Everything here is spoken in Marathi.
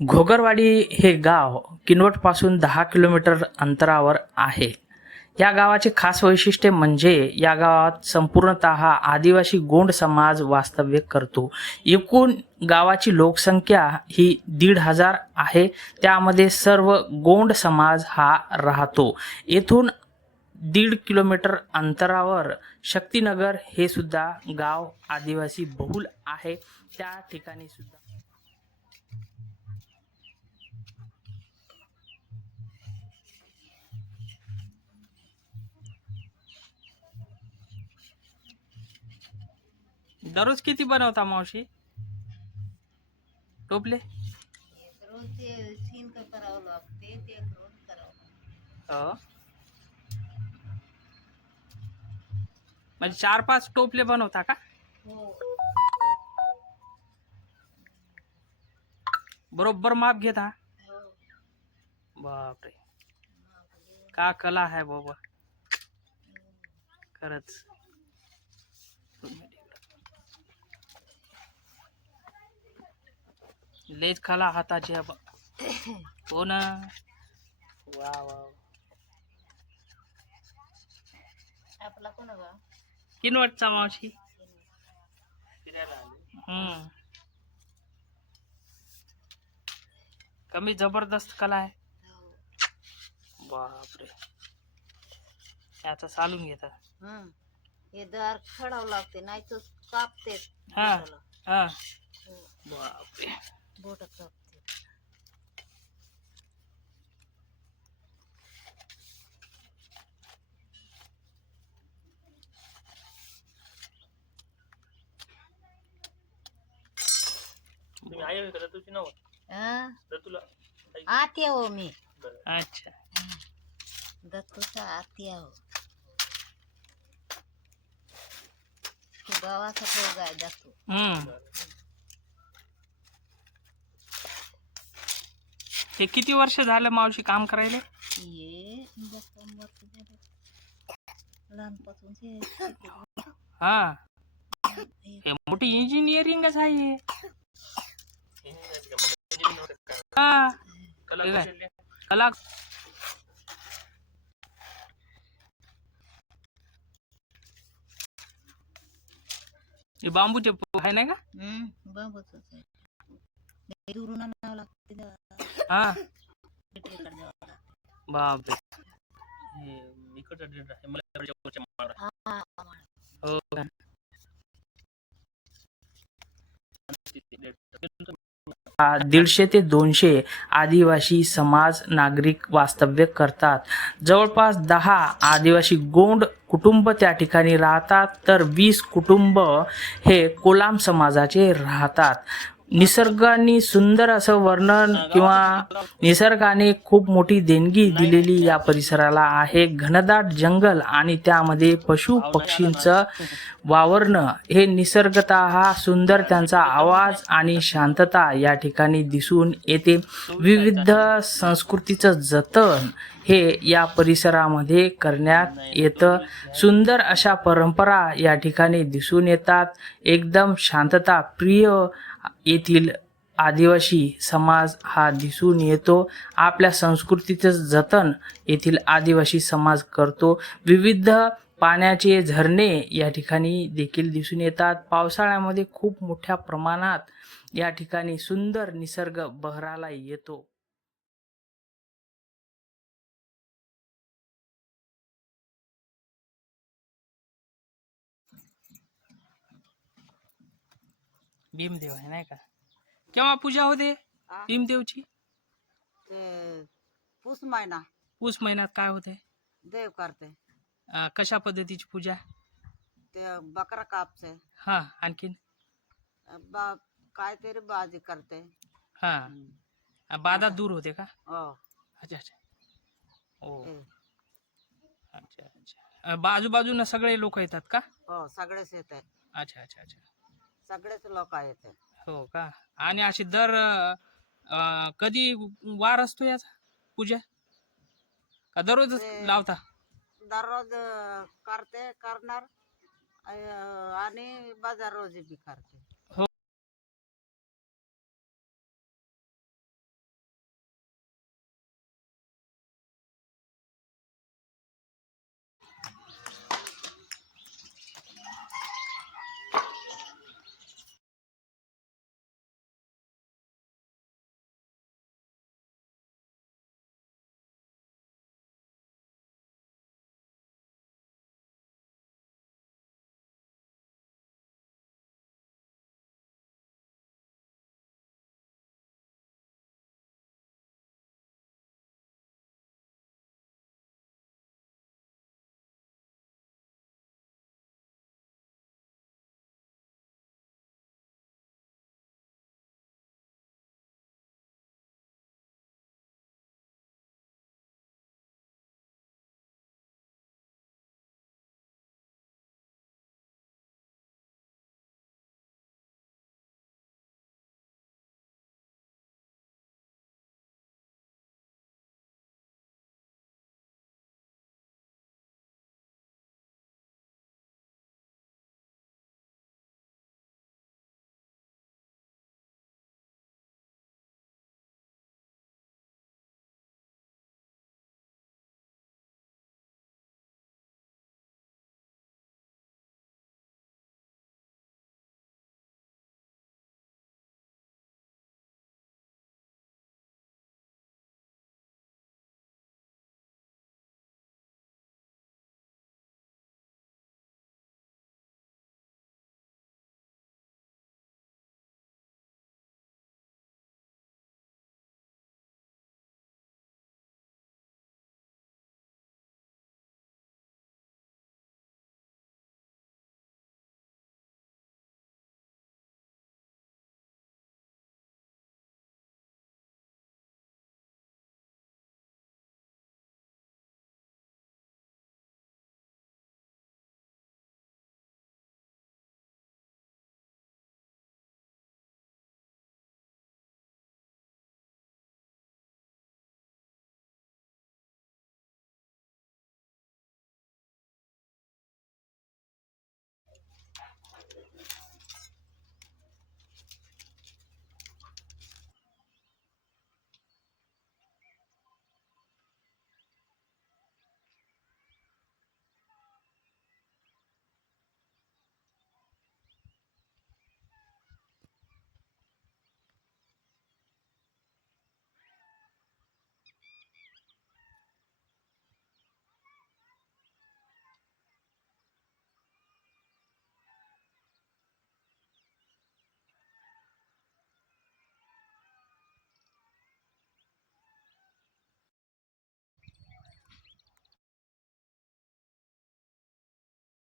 घोगरवाडी हे गाव किनवटपासून 10 किलोमीटर अंतरावर आहे. या गावाचे खास वैशिष्ट्य म्हणजे या गावात संपूर्णतः आदिवासी गोंड समाज वास्तव्य करतो. एकूण गावाची लोकसंख्या ही 1,500 आहे. त्यामध्ये सर्व गोंड समाज हा राहतो. येथून 1.5 किलोमीटर अंतरावर शक्तीनगर हे सुद्धा गाव आदिवासी बहुल आहे. त्या ठिकाणी सुद्धा दररोज किती बनवता मावशी टोपले? रोज ते सीन करावं लागते, ते रोज करावं. म्हणजे 4-5 टोपले बनवता का? हो. बरोबर माप घेता? हो. बापरे, का कला आहे बाबा, खरंच. लेच कला हाताची आहे बा. हो ना. वा वा. आपला कोण गाव? किनवटचा मावशी. कमी जबरदस्त कला आहे. बापरे, याचा चालून घेता. हे दार खडावं लागते, नाही तर कापते. हा हा. हो. बापरे, बोट कापते. तुम्ही आई का तुझी नाव? तुला आत्या हो मी. अच्छा. दत्तूचा आत्या हो. गावाचा पोरगा आहे दत्तू. हे किती वर्ष झालं मावशी काम करायला? ये लहानपासून हा, हे मोठी इंजिनिअरिंगच आहे. हा, कला. हे बांबूचे आहे नाही का? बाबूच आहे. दुरून आणावं लागते. हा, इकडे बापरे. हे इकडचं डेट आहे मला. हो का? 150 ते 200 आदिवासी समाज नागरिक वास्तव्य करतात. जवळपास 10 आदिवासी गोंड कुटुंब त्या ठिकाणी राहतात, तर 20 कुटुंब हे कोलाम समाजाचे राहतात. निसर्गाने सुंदर असं वर्णन किंवा निसर्गाने खूप मोठी देणगी दिलेली या परिसराला आहे. घनदाट जंगल आणि त्यामध्ये पशु पक्षींचं वावरणं हे निसर्गतः सुंदर, त्यांचा आवाज आणि शांतता या ठिकाणी दिसून येते. विविध संस्कृतीचं जतन हे या परिसरामध्ये करण्यात येतं. सुंदर अशा परंपरा या ठिकाणी दिसून येतात. एकदम शांतता प्रिय येथील आदिवासी समाज हा दिसून येतो. आपल्या संस्कृतीचं जतन येथील आदिवासी समाज करतो. विविध पाण्याचे झरणे या ठिकाणी देखील दिसून येतात. पावसाळ्यामध्ये खूप मोठ्या प्रमाणात या ठिकाणी सुंदर निसर्ग बहराला येतो. भीमदेव आहे नाही का? केव्हा पूजा होते भीमदेवची? पूस महिना. पूस महिन्यात काय होते? देव करते. कशा पद्धतीची पूजा? ते बकरा कापते. हा, आणखीन काहीतरी बाजी करते. हा, बाधा दूर होते का? अच्छा अच्छा. ओ, अच्छा अच्छा. बाजूबाजून सगळे लोक येतात का? हो, सगळेच येत आहे. अच्छा अच्छा अच्छा. सगळेच लोक येत. हो का? आणि अशी दर कधी वार असतो याचा पूजा का दररोजच लावता? दररोज करणार आणि बाजार रोजी बी करते.